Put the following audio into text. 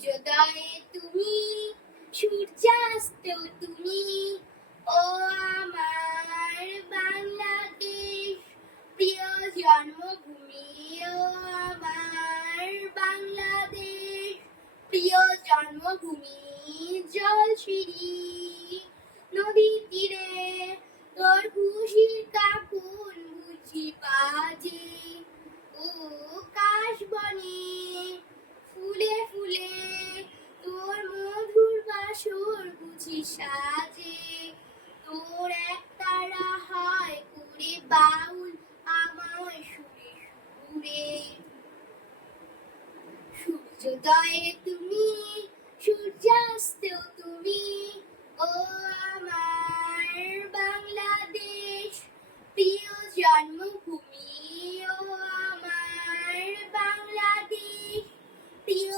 সূর্যোদয়ে তুমি, সূর্যাস্ত তুমি, ও আমার বাংলাদেশ, প্রিয় জন্মভূমি, ও আমার বাংলাদেশ, প্রিয় জন্মভূমি। জলশিরি নদী তীরে তোর খুশির কাপুন বুঝি বাজে, ও কাশবনে ফুলে ফুলে তোর মধুর বাসর বুঝি সাজে, তোর এক তারা হয় করে বাউল আমায় সুরে সুরে। সূর্যোদয়ে তুমি, সূর্যাস্ত তুমি, ও আমার বাংলাদেশ, প্রিয় জন্মভূমি, ও আমার বাংলাদেশ, প্রিয়